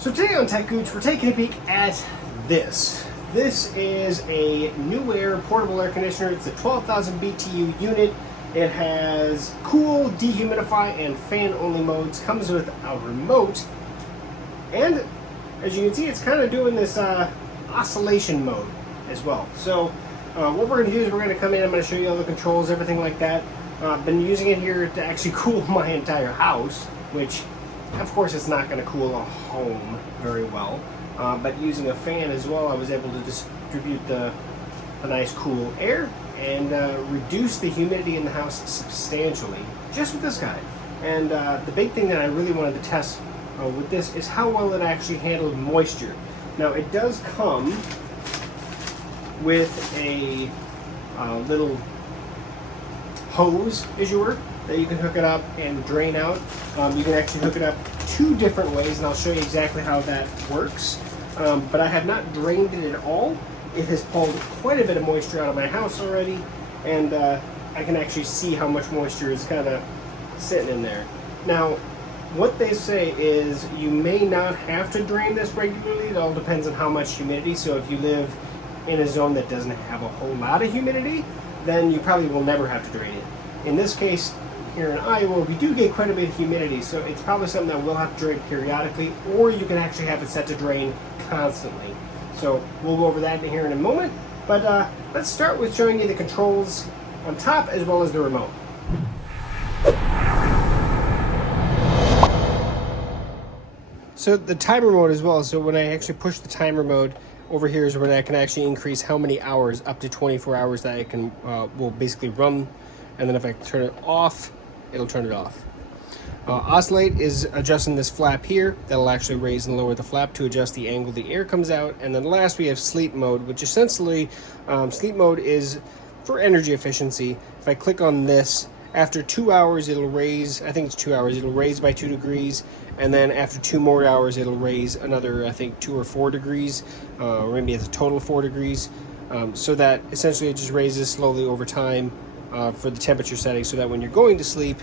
So today on Tech Gooch, we're taking a peek at this. This is a Newair Portable Air Conditioner. It's a 12,000 BTU unit. It has cool, dehumidify, and fan-only modes. Comes with a remote. And as you can see, it's kind of doing this oscillation mode as well. So what we're going to do is we're going to come in, I'm going to show you all the controls, everything like that. I've been using it here to actually cool my entire house, which of course it's not going to cool a home very well. But using a fan as well, I was able to distribute the nice cool air and reduce the humidity in the house substantially just with this guy. And the big thing that I really wanted to test with this is how well it actually handled moisture. Now it does come with a little hose, as you were, that you can hook it up and drain out. You can actually hook it up two different ways, and I'll show you exactly how that works. But I have not drained it at all. It has pulled quite a bit of moisture out of my house already, and I can actually see how much moisture is kind of sitting in there. Now, what they say is you may not have to drain this regularly. It all depends on how much humidity. So if you live in a zone that doesn't have a whole lot of humidity, then you probably will never have to drain it. In this case, here in Iowa, we do get quite a bit of humidity, so it's probably something that we'll have to drain periodically, or you can actually have it set to drain constantly. So we'll go over that here in a moment, but let's start with showing you the controls on top as well as the remote. So the timer mode as well, so when I actually push the timer mode, over here is when I can actually increase how many hours, up to 24 hours that I can, will basically run, and then if I turn it off, it'll turn it off. Oscillate is adjusting this flap here. That'll actually raise and lower the flap to adjust the angle the air comes out. And then last we have sleep mode, which essentially, sleep mode is for energy efficiency. If I click on this, after 2 hours it'll raise, I think it's 2 hours, it'll raise by 2 degrees. And then after 2 more hours it'll raise another, I think 2 or 4 degrees, or maybe it's a total 4 degrees. So that essentially it just raises slowly over time for the temperature setting, so that when you're going to sleep,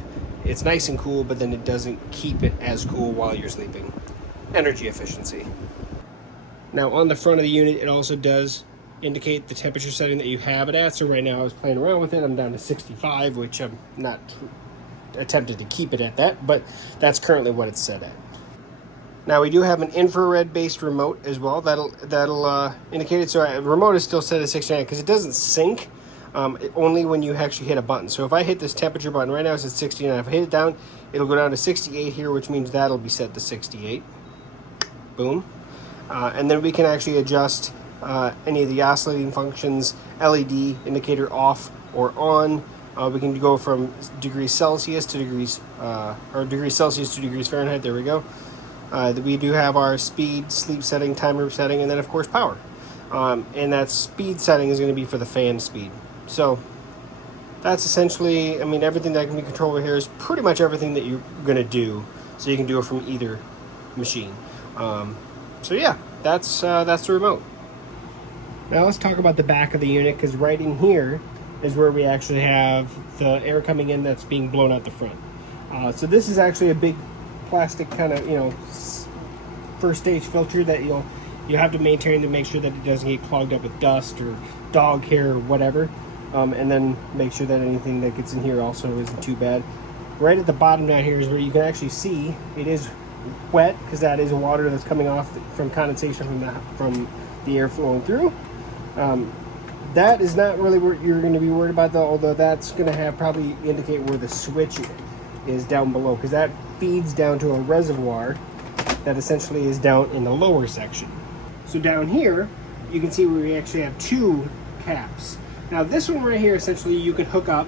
it's nice and cool, but then it doesn't keep it as cool while you're sleeping. Energy efficiency. Now on the front of the unit, it also does indicate the temperature setting that you have it at. So right now I was playing around with it. I'm down to 65, which I'm not attempted to keep it at that, but that's currently what it's set at. Now we do have an infrared based remote as well. That'll indicate it. So the remote is still set at 69 because it doesn't sync. Only when you actually hit a button. So if I hit this temperature button right now, it's at 69. If I hit it down, it'll go down to 68 here, which means that'll be set to 68. Boom. And then we can actually adjust any of the oscillating functions, LED indicator off or on. We can go from degrees Celsius to degrees, or degrees Celsius to degrees Fahrenheit. There we go. We do have our speed, sleep setting, timer setting, and then of course power. And that speed setting is going to be for the fan speed. So that's essentially, I mean, everything that can be controlled over here is pretty much everything that you're going to do. So you can do it from either machine. So yeah, that's the remote. Now let's talk about the back of the unit, because right in here is where we actually have the air coming in that's being blown out the front. So this is actually a big plastic kind of, first stage filter that you have to maintain to make sure that it doesn't get clogged up with dust or dog hair or whatever. And then make sure that anything that gets in here also isn't too bad. Right at the bottom down here is where you can actually see it is wet, because that is water that's coming off from condensation from the air flowing through. That is not really what you're going to be worried about though, although that's going to have probably indicate where the switch is down below, because that feeds down to a reservoir that essentially is down in the lower section. So down here you can see where we actually have two caps. Now this one right here, essentially you can hook up,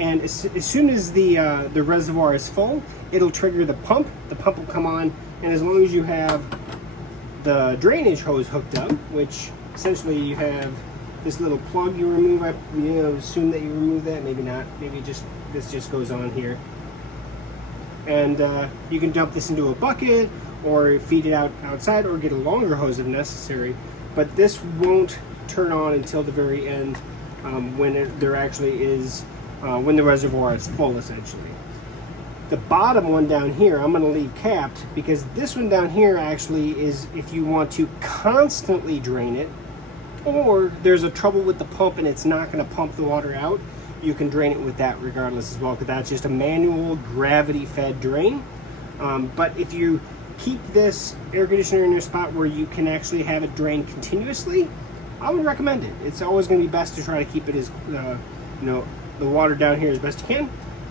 and as soon as the reservoir is full, it'll trigger the pump. The pump will come on, and as long as you have the drainage hose hooked up, which essentially you have this little plug you remove, I assume that you remove that, maybe not, maybe this just goes on here. And you can dump this into a bucket or feed it out outside, or get a longer hose if necessary. But this won't turn on until the very end, when there actually is, when the reservoir is full essentially. The bottom one down here, I'm gonna leave capped, because this one down here actually is if you want to constantly drain it, or there's a trouble with the pump and it's not gonna pump the water out, you can drain it with that regardless as well, because that's just a manual gravity-fed drain. But if you keep this air conditioner in your spot where you can actually have it drain continuously, I would recommend it. It's always gonna be best to try to keep it as, the water down here as best you can,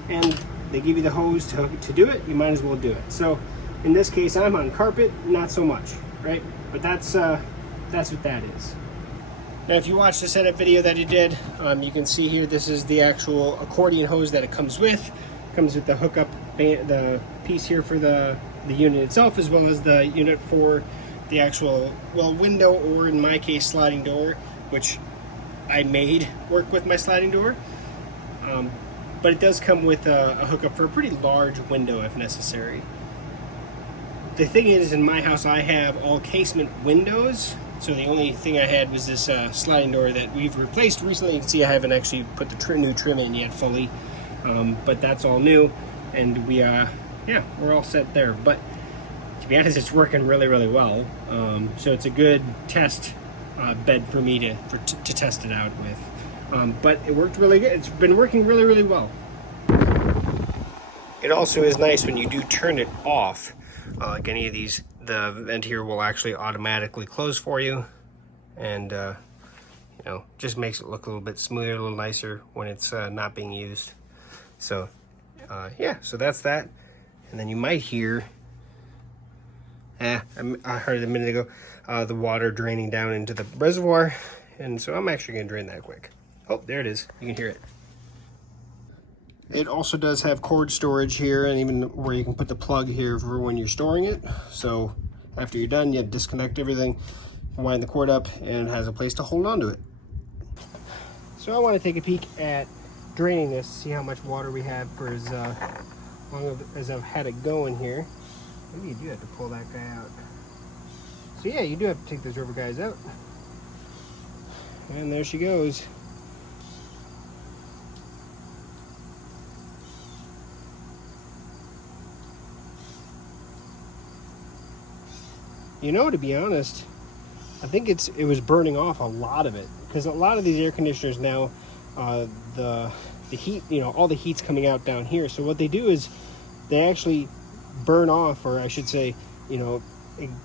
and they give you the hose to do it, you might as well do it. So in this case, I'm on carpet, not so much, right? But that's what that is. Now, if you watch the setup video that you did, you can see here, this is the actual accordion hose that it comes with. Comes with the hookup, the piece here for the unit itself, as well as the unit for the actual, well, window, or in my case, sliding door, which I made work with my sliding door. But it does come with a hookup for a pretty large window if necessary. The thing is, in my house, I have all casement windows, so the only thing I had was this sliding door that we've replaced recently. You can see I haven't actually put the new trim in yet fully, but that's all new, and we're all set there. But to be honest, it's working really, really well. So it's a good test bed for me to test it out with. But it worked really good. It's been working really, really well. It also is nice when you do turn it off. Like any of these, the vent here will actually automatically close for you, and just makes it look a little bit smoother, a little nicer when it's not being used. So so that's that. And then you might hear, I heard it a minute ago, the water draining down into the reservoir, and so I'm actually gonna drain that quick. Oh, there it is. You can hear it. It also does have cord storage here, and even where you can put the plug here for when you're storing it. So after you're done, you disconnect everything, wind the cord up, and it has a place to hold on to it. So I want to take a peek at draining this, see how much water we have for as long as I've had it going here. Maybe you do have to pull that guy out. So yeah, you do have to take those rubber guys out. And there she goes. To be honest, I think it was burning off a lot of it, because a lot of these air conditioners now, the heat, all the heat's coming out down here. So what they do is they actually burn off, or I should say,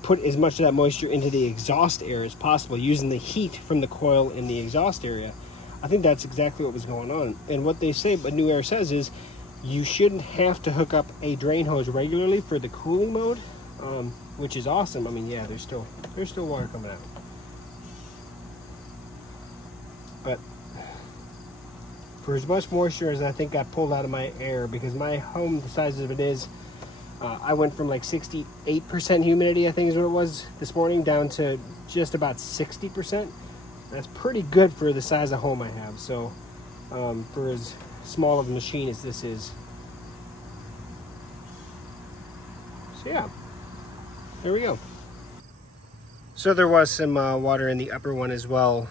put as much of that moisture into the exhaust air as possible, using the heat from the coil in the exhaust area. I think that's exactly what was going on. And what they say, but Newair says, is you shouldn't have to hook up a drain hose regularly for the cooling mode. Which is awesome. I mean, yeah, there's still water coming out. But for as much moisture as I think got pulled out of my air, because my home, the size of it is, I went from like 68% humidity, I think is what it was this morning, down to just about 60%. That's pretty good for the size of home I have. So for as small of a machine as this is. So yeah. There we go. So there was some water in the upper one as well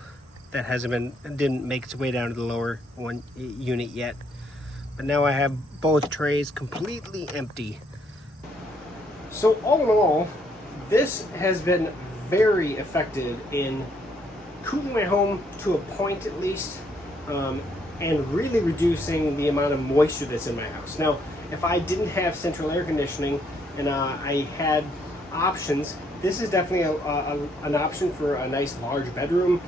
that didn't make its way down to the lower one unit yet. But now I have both trays completely empty. So all in all, this has been very effective in cooling my home to a point at least, and really reducing the amount of moisture that's in my house. Now, if I didn't have central air conditioning and I had options, this is definitely an option for a nice large bedroom.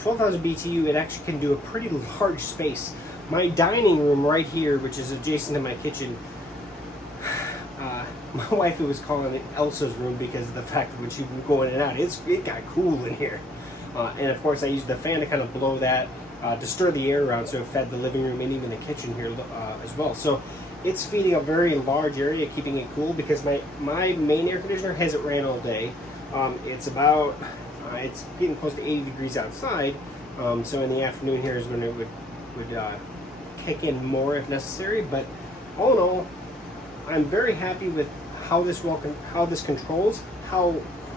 12,000 BTU, it actually can do a pretty large space. My dining room right here, which is adjacent to my kitchen, my wife was calling it Elsa's room because of the fact that when she would go in and out, it got cool in here. And of course I used the fan to kind of blow that, to stir the air around, so it fed the living room and even the kitchen here as well. So it's feeding a very large area, keeping it cool, because my main air conditioner hasn't ran all day. It's about, it's getting close to 80 degrees outside, so in the afternoon here is when it would kick in more if necessary. But all in all, I'm very happy with how this controls, how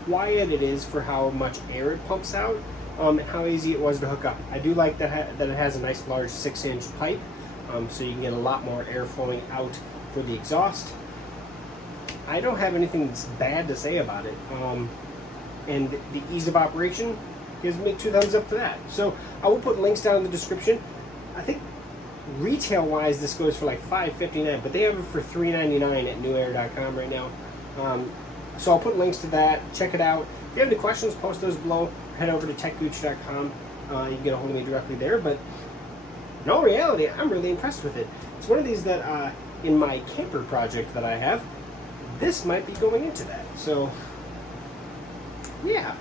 quiet it is for how much air it pumps out, and how easy it was to hook up. I do like that it has a nice large 6-inch pipe. So you can get a lot more air flowing out For the exhaust, I don't have anything bad to say about it. And the ease of operation gives me 2 thumbs up for that. So I will put links down in the description. I think retail wise this goes for like $5.59, but they have it for $3.99 at newair.com right now. So I'll put links to that. Check it out. If you have any questions, post those below. Head over to techgooch.com. You can get a hold of me directly there. But in all reality, I'm really impressed with it. It's one of these that in my camper project that I have, this might be going into that. So yeah,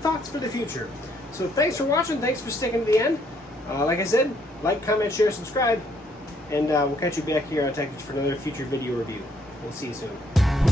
thoughts for the future. So thanks for watching. Thanks for sticking to the end. Like I said, like, comment, share, subscribe, and we'll catch you back here on Tech Gooch for another future video review. We'll see you soon.